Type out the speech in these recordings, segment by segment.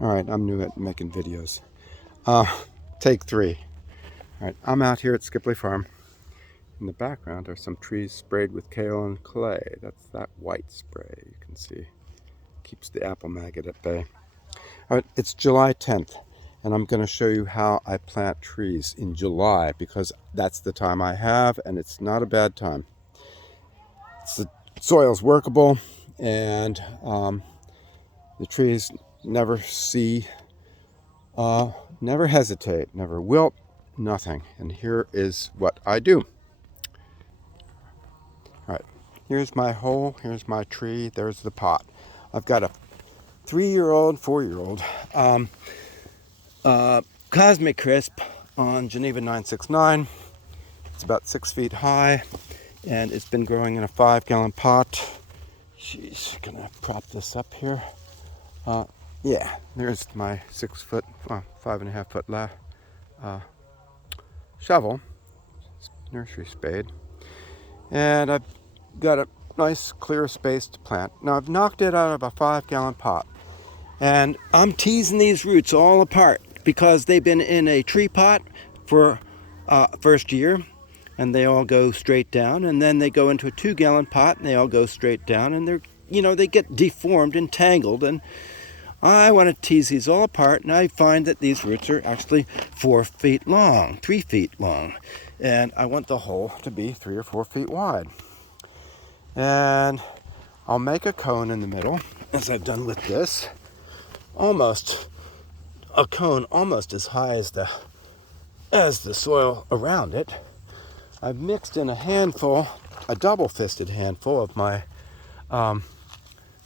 All right, I'm new at making videos. Uh, Take 3. All right, I'm out here at Skipley Farm. In the background are some trees sprayed with kale and clay. That's that white spray you can see. Keeps the apple maggot at bay. All right, it's July 10th, and I'm going to show you how I plant trees in July because that's the time I have, and it's not a bad time. The soil's workable, and the trees never never hesitate, never wilt, nothing. And here is what I do. All right, here's my hole, here's my tree, there's the pot. I've got a 3-year-old, 4-year-old Cosmic Crisp on Geneva 969. It's about 6 feet high, and it's been growing in a 5-gallon pot. Jeez, gonna prop this up here. Yeah, there's my 5.5 foot shovel, nursery spade, and I've got a nice clear space to plant. Now I've knocked it out of a 5-gallon pot, and I'm teasing these roots all apart because they've been in a tree pot for first year, and they all go straight down, and then they go into a 2-gallon pot and they all go straight down, and they get deformed and tangled, and I want to tease these all apart, and I find that these roots are actually 4 feet long, 3 feet long, and I want the hole to be 3 or 4 feet wide. And I'll make a cone in the middle, as I've done with this, almost a cone almost as high as the soil around it. I've mixed in a double-fisted handful of my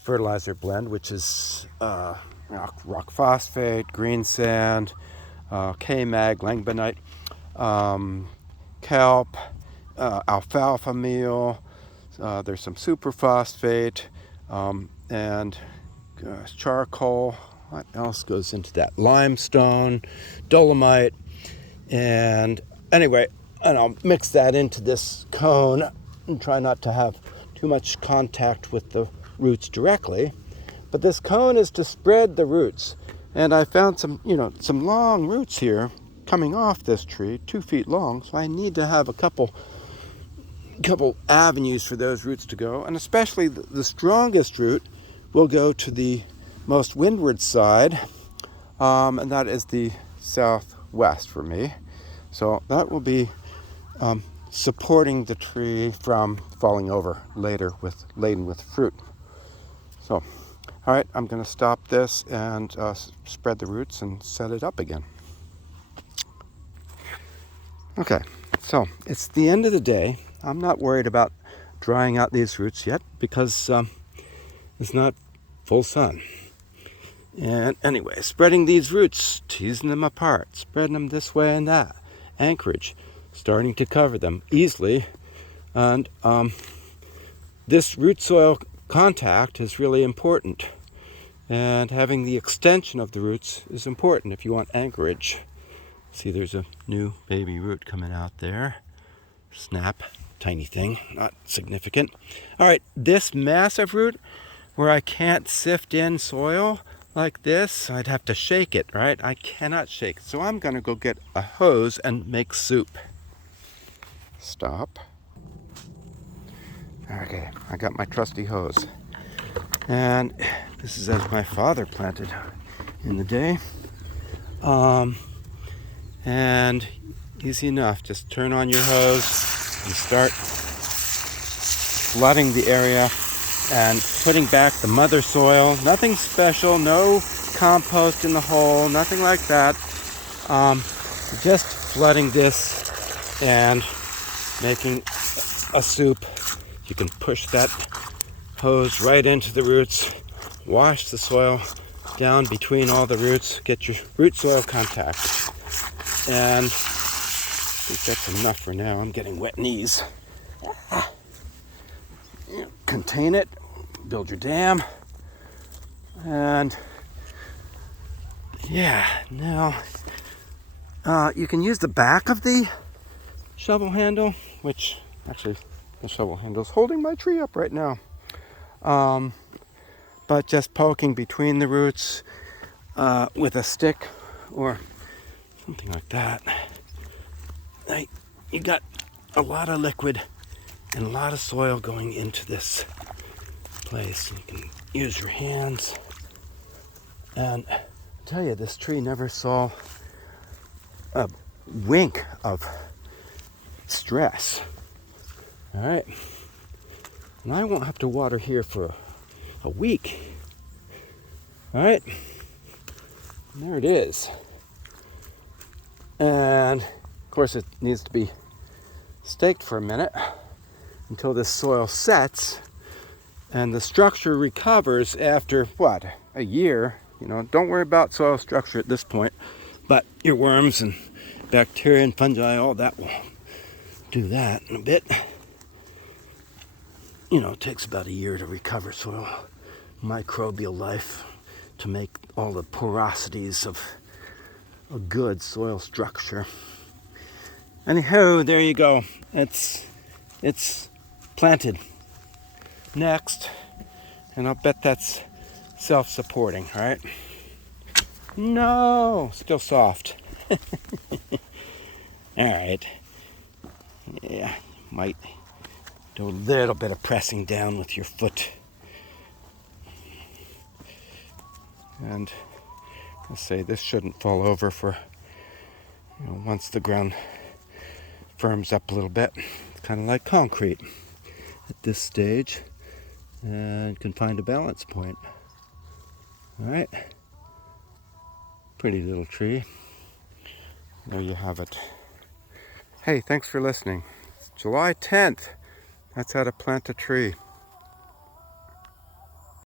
fertilizer blend, which is rock phosphate, green sand, K-mag, langbeinite, kelp, alfalfa meal. There's some superphosphate, and charcoal. What else goes into that? Limestone, dolomite, and anyway, and I'll mix that into this cone and try not to have too much contact with the roots directly. But this cone is to spread the roots, and I found some long roots here coming off this tree, 2 feet long, so I need to have a couple avenues for those roots to go, and especially the strongest root will go to the most windward side, and that is the southwest for me. So that will be supporting the tree from falling over later laden with fruit. So, all right, I'm going to stop this and spread the roots and set it up again. Okay, so it's the end of the day. I'm not worried about drying out these roots yet because it's not full sun. And anyway, spreading these roots, teasing them apart, spreading them this way and that, anchorage, starting to cover them easily. And this root soil contact is really important. And having the extension of the roots is important if you want anchorage. See, there's a new baby root coming out there. Snap, tiny thing, not significant. All right, this massive root where I can't sift in soil like this, I'd have to shake it, right? I cannot shake it. So I'm going to go get a hose and make soup. Stop. Okay, I got my trusty hose. And this is as my father planted in the day. And easy enough, just turn on your hose and start flooding the area and putting back the mother soil. Nothing special, no compost in the hole, nothing like that. Just flooding this and making a soup. You can push that hose right into the roots, wash the soil down between all the roots, get your root soil contact. And I think that's enough for now. I'm getting wet knees. Contain it, build your dam, and yeah, now you can use the back of the shovel handle, which actually the shovel handle is holding my tree up right now. But just poking between the roots, with a stick or something like that, you got a lot of liquid and a lot of soil going into this place. You can use your hands. And I tell you, this tree never saw a wink of stress. All right. And I won't have to water here for a week. All right. And there it is. And of course it needs to be staked for a minute until this soil sets and the structure recovers after what, a year. Don't worry about soil structure at this point, but your worms and bacteria and fungi, all that will do that in a bit. It takes about a year to recover soil microbial life to make all the porosities of a good soil structure. Anyhow, there you go. It's planted. Next, and I'll bet that's self-supporting, all right? No, still soft. All right. Yeah, might do a little bit of pressing down with your foot. And let's say this shouldn't fall over for, once the ground firms up a little bit. It's kind of like concrete at this stage and can find a balance point. All right. Pretty little tree. There you have it. Hey, thanks for listening. It's July 10th. That's how to plant a tree.